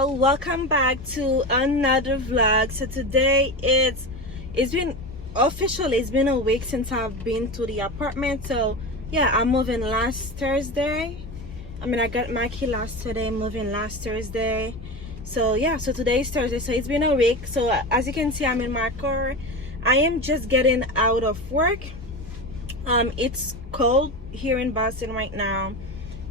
y'all, welcome back to another vlog. So today it's been officially, it's been a week since I've been to the apartment. So yeah, I'm moving last Thursday. I got my key last Thursday, moving last Thursday. So yeah, so today is Thursday, so it's been a week. So as you can see, I'm in my car. I am just getting out of work. It's cold here in Boston right now,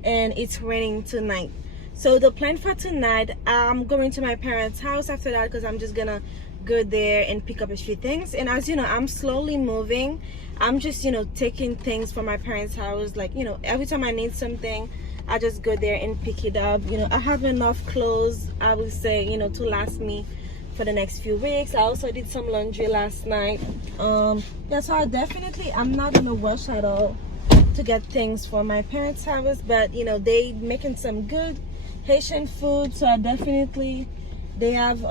and it's raining tonight. So the plan for tonight, I'm going to my parents' house after that, because I'm just gonna go there and pick up a few things. And as you know, I'm slowly moving. I'm just, taking things from my parents' house. Like, every time I need something, I just go there and pick it up. I have enough clothes, I would say, to last me for the next few weeks. I also did some laundry last night. Yeah, so I'm not in a rush at all to get things from my parents' house, but they making some good Haitian food, so they have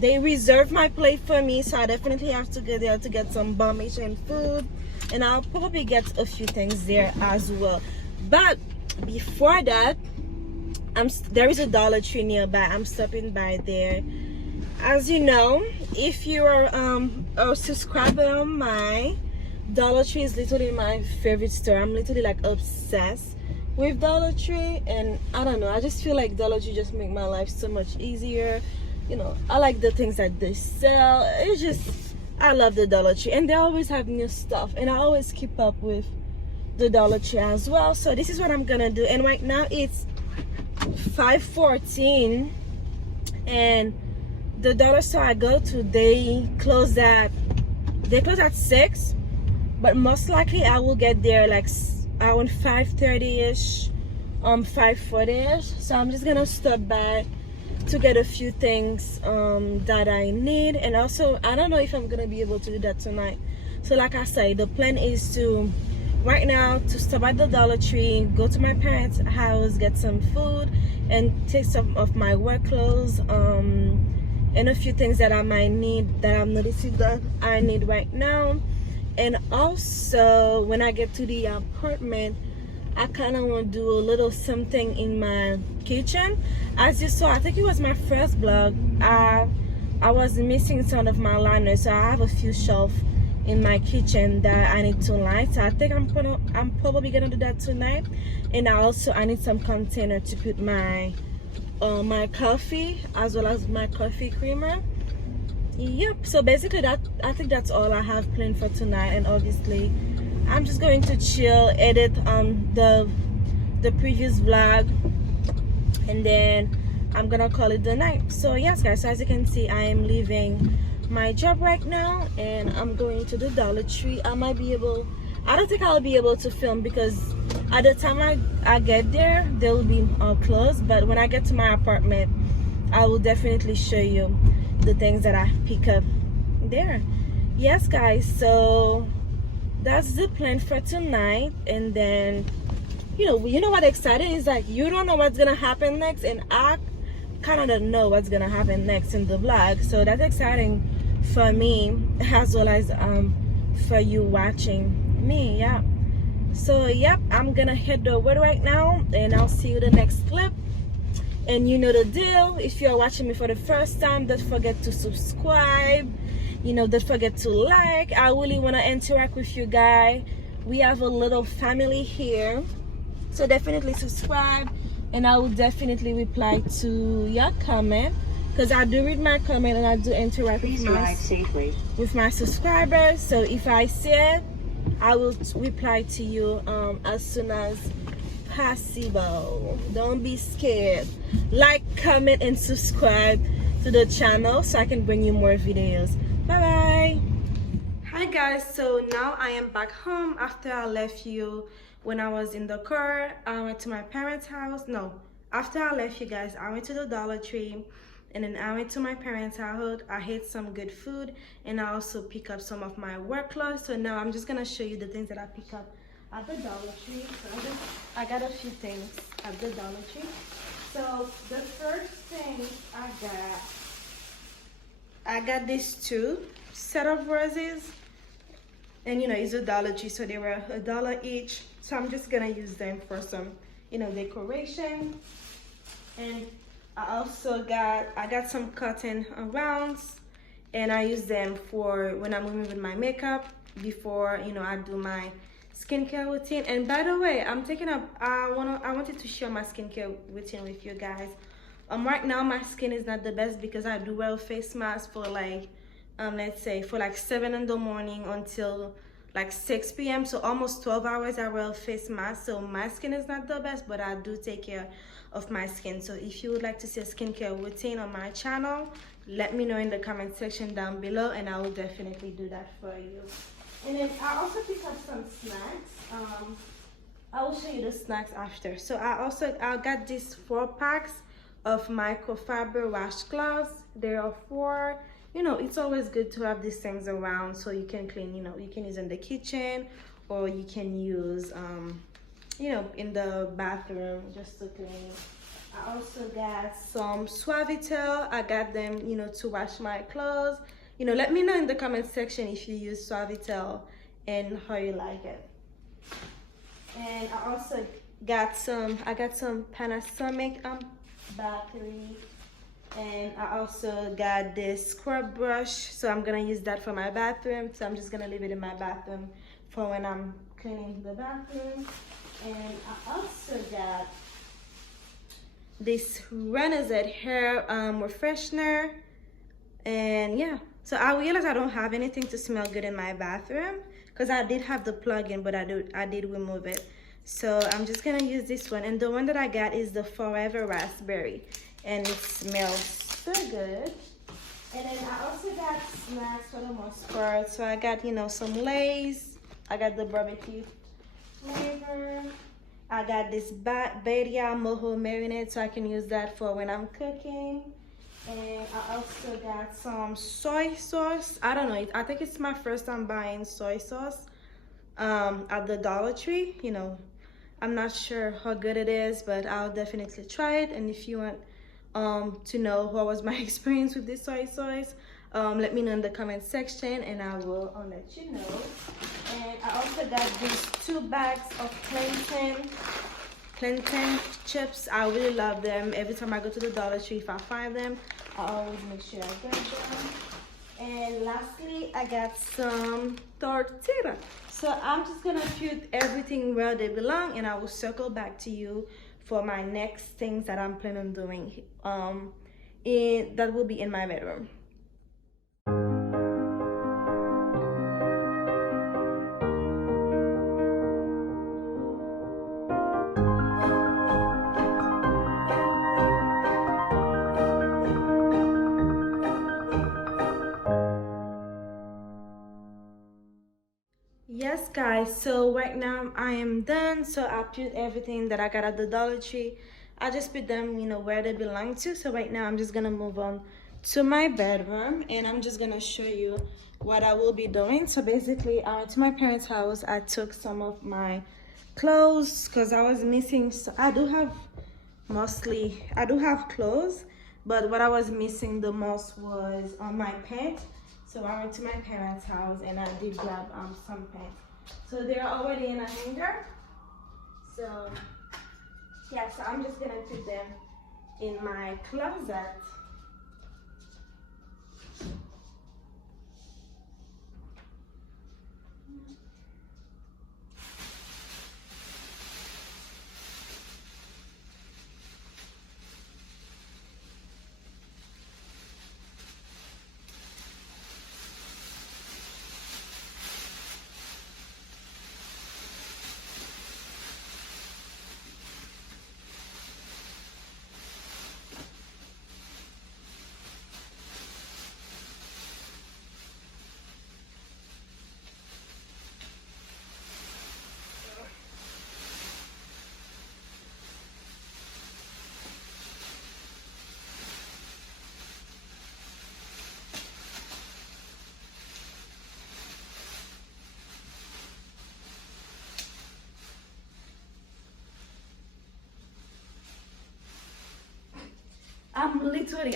they reserve my plate for me, so I definitely have to go there to get some bomb Haitian food, and I'll probably get a few things there as well. But before that, there is a Dollar Tree nearby. I'm stopping by there. As you know, if you are a subscriber on my Dollar Tree, is literally my favorite store. I'm literally like obsessed with Dollar Tree, and I don't know, I just feel like Dollar Tree just make my life so much easier. I like the things that they sell. I love the Dollar Tree, and they always have new stuff, and I always keep up with the Dollar Tree as well. So this is what I'm gonna do. And right now it's 5:14, and the dollar store I go to, they close at 6, but most likely I will get there like around 5:30ish, 5:40ish. So I'm just gonna stop by to get a few things that I need. And also, I don't know if I'm gonna be able to do that tonight. So like I said, the plan is to right now to stop at the Dollar Tree, go to my parents' house, get some food, and take some of my work clothes, and a few things that I might need, that I'm noticing that I need right now. And also, when I get to the apartment, I kind of want to do a little something in my kitchen. As you saw, I think it was my first vlog, I was missing some of my liners, so I have a few shelves in my kitchen that I need to line. So I think I'm probably gonna do that tonight. And I need some container to put my my coffee, as well as my coffee creamer. Yep, so basically I think that's all I have planned for tonight. And obviously I'm just going to chill, edit the previous vlog, and then I'm gonna call it the night. So yes guys, so as you can see, I am leaving my job right now, and I'm going to the Dollar Tree. I don't think I'll be able to film, because at the time I get there, they will be closed. But when I get to my apartment, I will definitely show you the things that I pick up there. Yes guys, so that's the plan for tonight. And then you know what exciting is, like, you don't know what's gonna happen next, and I kind of don't know what's gonna happen next in the vlog. So that's exciting for me, as well as for you watching me. Yeah, so yep, I'm gonna hit the road right now, and I'll see you the next clip. And you know the deal. If you're watching me for the first time, don't forget to subscribe. Don't forget to like. I really want to interact with you guys. We have a little family here, so definitely subscribe, and I will definitely reply to your comment, because I do read my comment and I do interact with my subscribers. So if I see it, I will reply to you as soon as possible. Don't be scared. Like, comment, and subscribe to the channel so I can bring you more videos. Bye bye. Hi guys, so now I am back home after I left you when I was in the car. I went to my parents' house. No, after I left you guys, I went to the Dollar Tree, and then I went to my parents' house. I ate some good food, and I also pick up some of my work clothes. So now I'm just gonna show you the things that I pick up at the Dollar Tree. So I got a few things at the Dollar Tree. So the first thing I got these 2 set of roses, and it's a Dollar Tree, so they were $1 each. So I'm just gonna use them for some decoration. And I got some cotton rounds, and I use them for when I'm removing my makeup before, you know, I do my skincare routine. And by the way, I wanted to share my skincare routine with you guys. Right now my skin is not the best because I do wear a face mask for like let's say for like 7 in the morning until like 6 p.m. So almost 12 hours I wear a face mask. So my skin is not the best, but I do take care of my skin. So if you would like to see a skincare routine on my channel, let me know in the comment section down below, and I will definitely do that for you. And then I also pick up some snacks. I will show you the snacks after. So I got these 4 packs of microfiber washcloths. There are 4. You know, it's always good to have these things around so you can clean. You know, you can use in the kitchen, or you can use you know, in the bathroom just to clean. I also got some Suavitel. I got them, you know, to wash my clothes. You know, let me know in the comment section if you use Suavitel and how you like it. And I also got some Panasonic battery, and I also got this scrub brush, so I'm gonna use that for my bathroom. So I'm just gonna leave it in my bathroom for when I'm cleaning the bathroom. And I also got this Renazed hair refreshener. And yeah, so I realized I don't have anything to smell good in my bathroom because I did have the plug-in, but I did remove it. So I'm just gonna use this one. And the one that I got is the Forever Raspberry, and it smells so good. And then I also got snacks for the most part. So I got, you know, some Lay's. I got the barbecue flavor. I got this Badia mojo marinade, so I can use that for when I'm cooking. And I also got some soy sauce. I don't know, I think it's my first time buying soy sauce at the Dollar Tree. You know, I'm not sure how good it is, but I'll definitely try it. And if you want to know what was my experience with this soy sauce, let me know in the comment section, and I will let you know. And I also got these 2 bags of Clinton chips. I really love them. Every time I go to the Dollar Tree, if I find them, I always make sure I get them. And lastly, I got some tortilla. So I'm just gonna put everything where they belong, and I will circle back to you for my next things that I'm planning on doing that will be in my bedroom. Yes guys, so right now I am done. So I put everything that I got at the Dollar Tree, I just put them, you know, where they belong to. So right now I'm just gonna move on to my bedroom, and I'm just gonna show you what I will be doing. So basically I went to my parents' house. I took some of my clothes because I was missing. So I do have clothes, but what I was missing the most was on my pants. So I went to my parents' house and I did grab some pants. So they're already in a hanger. So yeah, so I'm just gonna put them in my closet.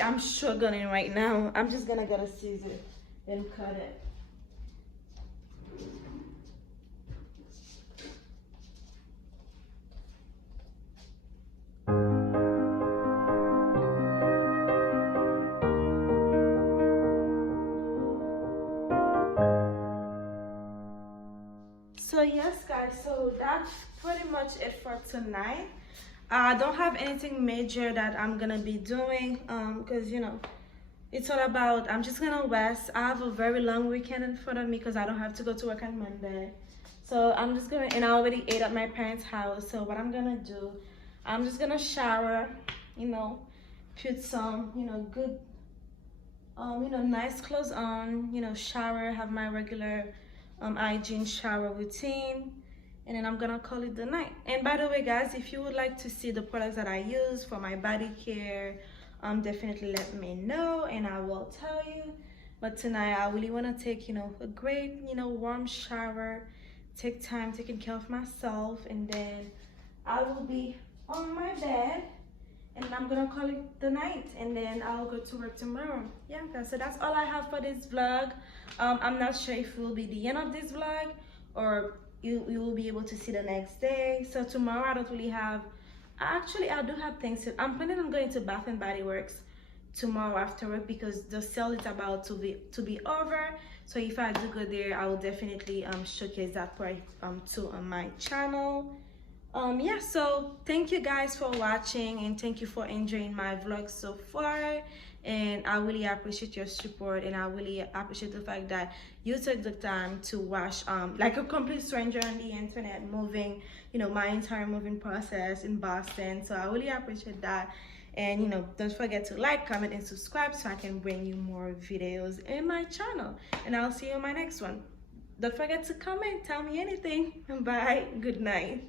I'm struggling right now. I'm just gonna get a scissor and cut it. yes guys, so that's pretty much it for tonight. I don't have anything major that I'm gonna be doing because you know it's all about, I'm just gonna rest. I have a very long weekend in front of me because I don't have to go to work on Monday. So I'm just gonna, and I already ate at my parents' house. So what I'm gonna do, I'm just gonna shower, you know, put some, you know, good, you know, nice clothes on, you know, shower, have my regular hygiene shower routine, and then I'm gonna call it the night. And by the way guys, if you would like to see the products that I use for my body care, definitely let me know and I will tell you. But tonight I really want to take, you know, a great, you know, warm shower, take time taking care of myself, and then I will be on my bed and I'm gonna call it the night, and then I'll go to work tomorrow. Yeah guys, so that's all I have for this vlog. I'm not sure if it will be the end of this vlog or you will be able to see the next day. So tomorrow I don't really have, actually I do have things to, I'm planning on going to Bath and Body Works tomorrow after work because the sale is about to be over. So if I do go there, I will definitely showcase that part too on my channel. Yeah, so thank you guys for watching and thank you for enjoying my vlog so far, and I really appreciate your support, and I really appreciate the fact that you took the time to watch like a complete stranger on the internet moving, you know, my entire moving process in Boston. So I really appreciate that. And you know, don't forget to like, comment, and subscribe so I can bring you more videos in my channel, and I'll see you in my next one. Don't forget to comment, tell me anything. Bye, good night.